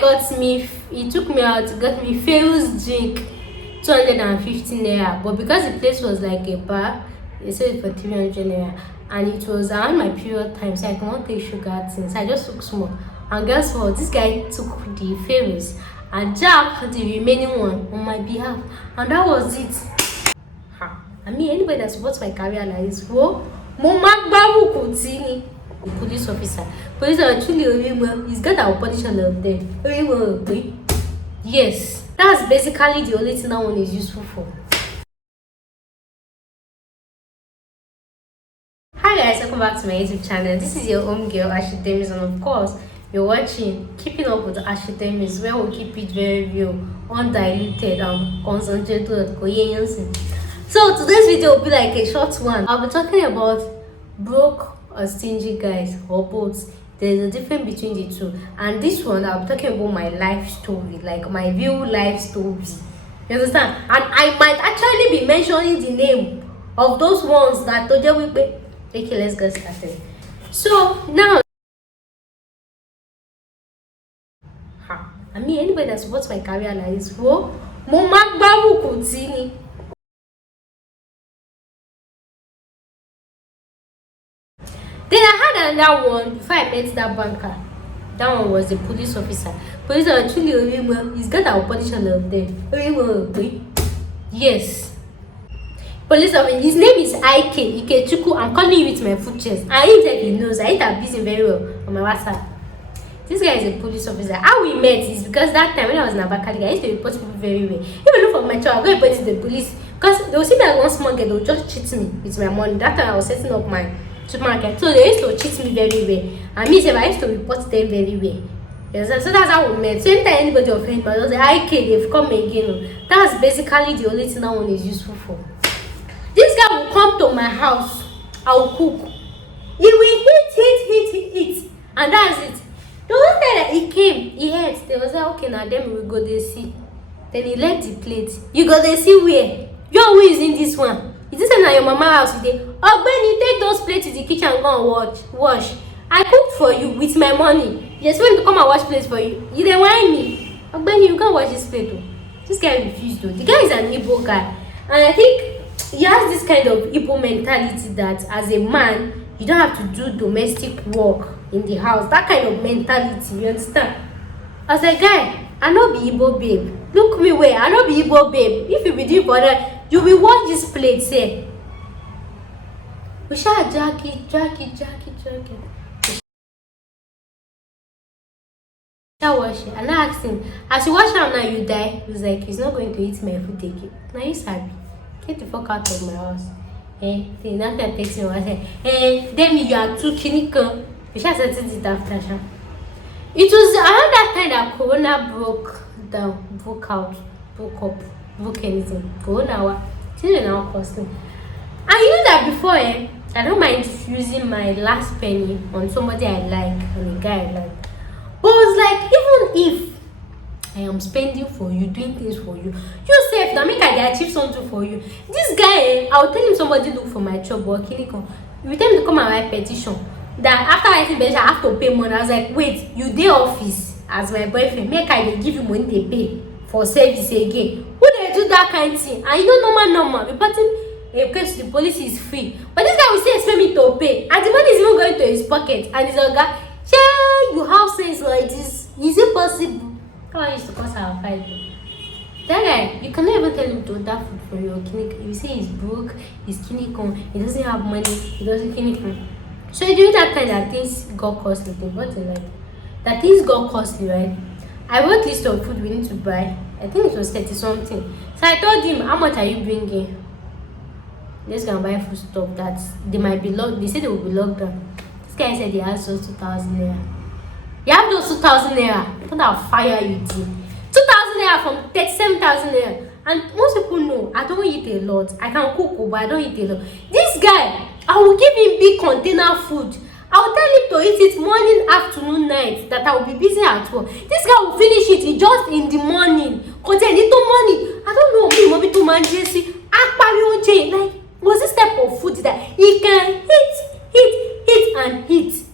guy he took me out, got me famous drink, 250 naira. But because the place was like a bar, they sold it for 300 naira. And it was around my period time, so I cannot take sugar things. I just took small. And guess what? This guy took the famous and Jack the remaining one on my behalf. And that was it. I mean, anybody that supports my career like this, whoa, Momak Kutini. Police officer. Police are actually he's got our polish all of them. Yes, that's basically the only thing that one is useful for. Hi guys, welcome back to my YouTube channel. This is your home girl Ashidemis, and of course you're watching Keeping Up with Ashidemis, where we keep it very real, undiluted and concentrated. So today's video will be like a short one. I'll be talking about broke or stingy guys, or both. There's a difference between the two, and this one I'll be talking about my life story, like my real life story. You understand? And I might actually be mentioning the name of those ones that told you. Okay, let's get started. So now, I mean, anybody that supports my career like this, whoa, Momak Kutini. Then I had another one before I met that banker. That one was the police officer. Police are actually he's got our police all of them. Yes. Police officer, his name is Ike Ikechuku. I'm calling you with my full chest. And he said he knows. I hit busy very well on my WhatsApp. This guy is a police officer. How we met is because that time when I was in Abakaliki, I used to report people very well. Even from my child, I go report to the police because they will see me as one small girl. They will just cheat me with my money. That time I was setting up my supermarket, so they used to cheat me very well, and me I used to report them very well. Yes, so that's how we met. So anytime anybody offend me, I was like, okay, they've come again. That's basically the only thing that one is useful for. This guy will come to my house, I will cook, he will eat, and that's it. The one time that he came, he ate, they was like, okay, now then we will go there see. Then he left the plate. You go there see where? You're who is in this one? Is this not your mama house today? Oh, when you take those plates to the kitchen and go and wash. I cooked for you with my money. You just want to come and wash plates for you. You didn't want me. Oh, when you can't wash this plate though. This guy refused though. The guy is an Igbo guy. And I think he has this kind of Igbo mentality that as a man, you don't have to do domestic work in the house. That kind of mentality, you understand? I was like, guy, I know be Igbo babe. Look me where, I know be Igbo babe. If you be doing for that, you will wash this plate, say. We shall Jackie. Shall wash it. And I asked him, as you wash it now you die. He was like, he's not going to eat my food again. Now he's happy. Get the fuck out of my house. Then nothing takes me. I said, then you are too clinical. We shall settle it after. It was around that time that Corona broke anything. Corona, children now costing. And you know that before, I don't mind using my last penny on somebody I like, on a guy I like. But it's like, even if I am spending for you, doing things for you, you safe now make I achieve something for you. This guy, I'll tell him somebody look for my job or clinical. You tell him to come and write petition. That after writing petition, I have to pay money. I was like, wait, you dey office as my boyfriend, make I dey give you money they pay for service again. Who they do that kind of thing? And you know normal. Reporting a case to the police is free. But this guy will say expect me to pay. And the money is even going to his pocket. And he's like, yeah, you have sense like this. Is it possible? How I used to cause our fight. That guy, you cannot even tell him to order food for your clinic. If you say he's broke, he's clinical, he doesn't have money, he doesn't clinical. So during that time that things got costly, that things got costly, right? I wrote list of food we need to buy. I think it was 30 something. So I told him, how much are you bringing? Let's go and buy food stuff that they might be locked. They said they will be locked down. This guy said he has those 2,000 naira. You have those 2,000 naira. Put that fire you did. 2,000 naira from 37,000 naira. And most people know I don't eat a lot. I can cook, but I don't eat a lot. This guy, I will give him big container food. I will tell him to eat it morning, afternoon, night. That I will be busy at work. This guy will finish it just in the morning. Contain little money. I don't know. Maybe to man Jesse. Like, was this type of food that he can eat and eat?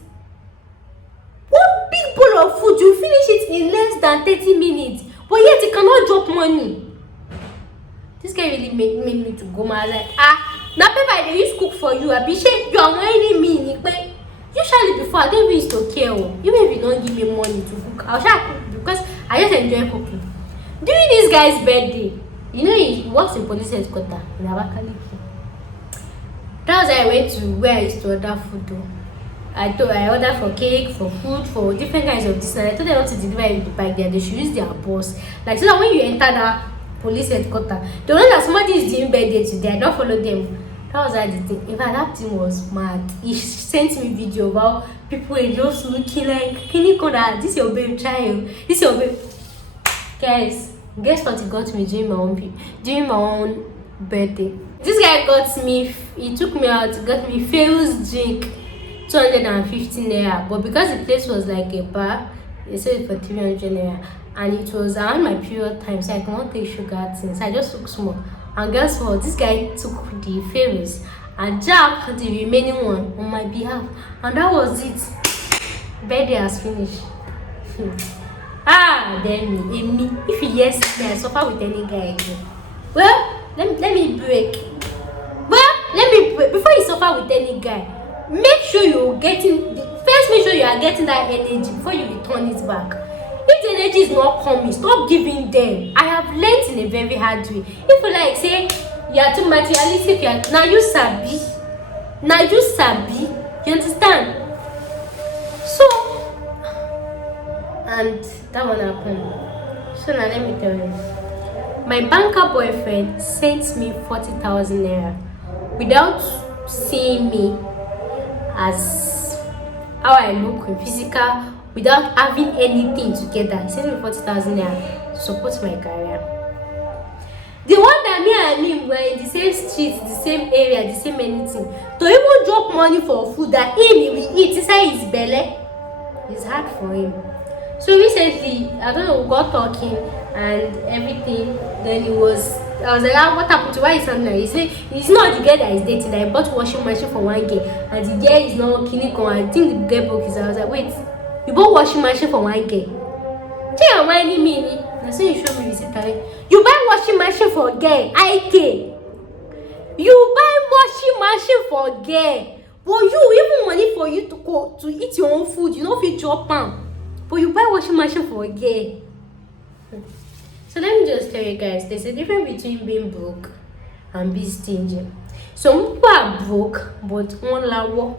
One big bowl of food, you finish it in less less than 30 minutes, but yet he cannot drop money. This guy really made me to go mad. Like, now paper they use cook for you. Abishe, you are whining me. Usually before, I don't even used to care. Even if you don't give me money to cook, I'll try to cook because I just enjoy cooking. During this guy's birthday, you know, he works in police headquarters in Abakaliki. That was how I went to where I used to order food though. I ordered for cake, for food, for different kinds of this. And I told them not to deliver it with the bike there. They should use their bus. Like, so that when you enter that police headquarters, they know that somebody is doing birthday today. I don't follow them. That was how the thing. In fact, that thing was mad. He sent me video about people were just looking like, can you call that? This your baby child. This your baby. Guys, guess what he got me during my own birthday? This guy got me, he took me out, got me famous drink, 250 naira. But because the place was like a bar, they sold it for 300 naira. And it was around my period time, so I cannot take sugar things. I just took small. And guess what? This guy took the favors and jacked the remaining one on my behalf. And that was it. Birthday has finished. Then me. If he yes me, I suffer with any guy again. Well, let me break. Before you suffer with any guy, make sure you're getting first. Make sure you are getting that energy before you return it back. If the energy is not coming, stop giving them. I have learned in a very hard way. If you like say you are too materialistic, now you sabi, you understand? So, and that one happened. So now let me tell you, my banker boyfriend sent me 40,000 naira without seeing me as how I look in physical. Without having anything together, he sent me 40,000 naira to support my career. The one that me and him were in the same street, the same area, the same anything. To even drop money for food that he will eat inside his belly, it's hard for him. So recently, I don't know, we got talking and everything. Then I was like, what happened to why is something like this? He said, it's not the girl that is dating. I bought washing machine for 1K and the girl is not clinical. I think the girl broke his. I was like, wait. You bought washing machine for 1K. Say you're whining me. That's when you show me receipt. You buy washing machine for girl, IK. You buy washing machine for girl. But you even money for you to go to eat your own food. You don't feel drop am. But you buy washing machine for a girl. So let me just tell you guys, there's a difference between being broke and being stingy. Some people are broke, but one law.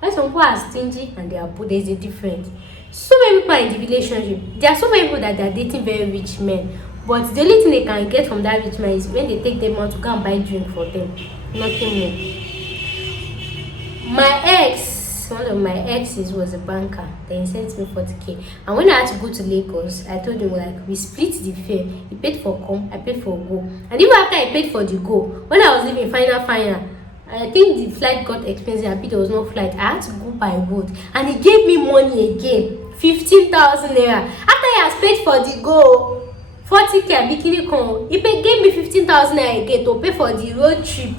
Why some people are stingy and they are poor, there's a difference. So many people are in the relationship. There are so many people that they are dating very rich men, but the only thing they can get from that rich man is when they take them out to go and buy drink for them. Nothing more. One of my exes was a banker. They sent me 40K. And when I had to go to Lagos, I told him like we split the fare. He paid for come, I paid for go. And even after I paid for the go, when I was leaving final, I think the flight got expensive. I paid there was no flight. I had to go by road. And he gave me money again. 15,000 naira. After he has paid for the go, 40K bikini con. He gave me 15,000 naira again to pay for the road trip.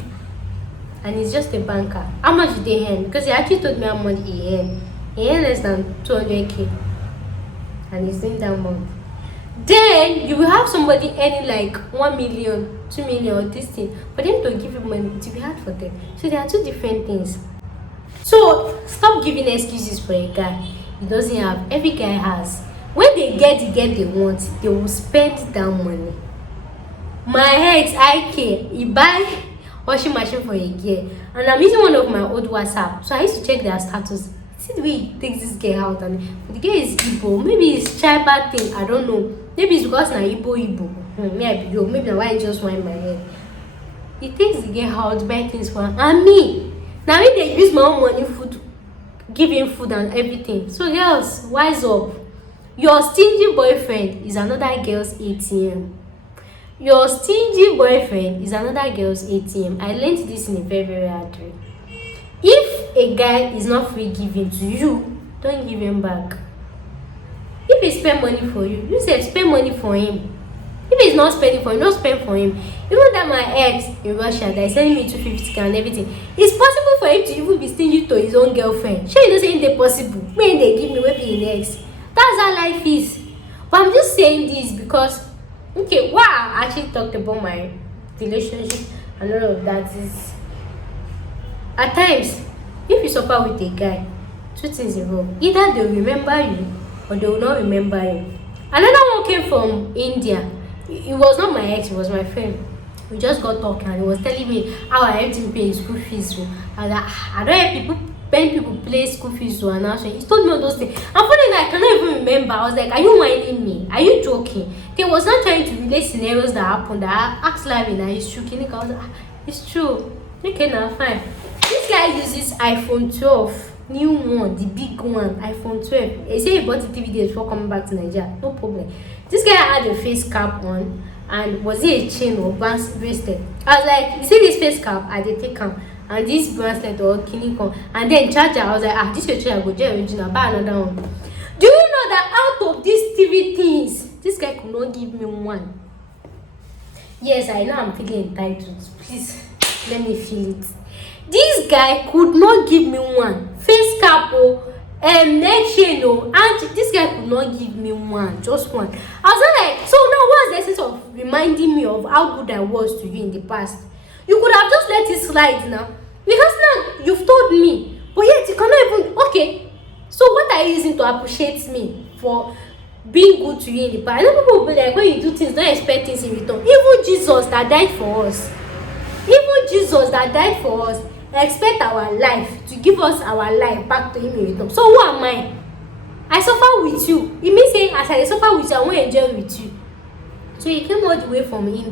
And he's just a banker. How much did they earn? Because he actually told me how much he earned. He earned less than 200K. And he's doing that month. Then you will have somebody earning like 1 million, 2 million, or this thing. For them to give you money, it will be hard for them. So there are two different things. So stop giving excuses for a guy. He doesn't have. Every guy has. When they get the girl they want, they will spend that money. My ex, IK, he buy washing machine for a girl, and I'm using one of my old WhatsApp, so I used to check their status. See the way he takes this girl out, and the girl is Igbo. Maybe it's tribal thing, I don't know. Maybe it's because na Igbo. Maybe why I just wind my head. He takes the girl out, buy things for her, and me. Now when they use my own money, food, give him food and everything. So girls, wise up. Your stingy boyfriend is another girl's ATM. Your stingy boyfriend is another girl's ATM. I learned this in a very, very hard way. If a guy is not free giving to you, don't give him back. If he spend money for you, you say spend money for him. If he's not spending for you, don't spend for him. Even that my ex in Russia that is sending me 250K and everything, it's possible for him to even be stingy to his own girlfriend. Sure, you know saying they possible. When they give me, when be next. That's how life is. But I'm just saying this because, okay, why I actually talked about my relationship and all of that is, at times, if you suffer with a guy, two things involved. Either they'll remember you or they will not remember you. Another one came from India. It was not my ex, it was my friend. We just got talking and he was telling me how I helped him pay his school fees. So I was like, "Ah, I don't help people when people play school fees so and now he told me all those things. And funny that I cannot even remember. I was like, are you whining me? Are you joking? He was not trying to relate scenarios that happened that I asked Larry and it's true. I was like, "Ah, it's true. Okay, now fine." This guy uses iPhone 12, new one, the big one, iPhone 12. He said he bought it 3 days before coming back to Nigeria. No problem. This guy had a face cap on, and was it a chain or bracelet? I was like, you see this face cap? I did take him. And this bracelet or kinikon. And then charger, I was like, ah, this your charger, go get original, buy another one. Do you know that out of these three things, this guy could not give me one? Yes, I know I'm feeling entitled. Please, let me feel it. This guy could not give me one. Face cap or neck chain and this guy could not give me one, just one. I was like, so now what's the essence of reminding me of how good I was to you in the past? You could have just let it slide now. Because now you've told me, but yet you cannot even, okay. So what are you using to appreciate me for being good to you in the past? I know people will be like, when you do things, don't expect things in return. Even Jesus that died for us, expect our life to give us our life back to him in return. So who am I? I suffer with you. It means saying as I suffer with you, I won't enjoy with you. So he came all the way from India.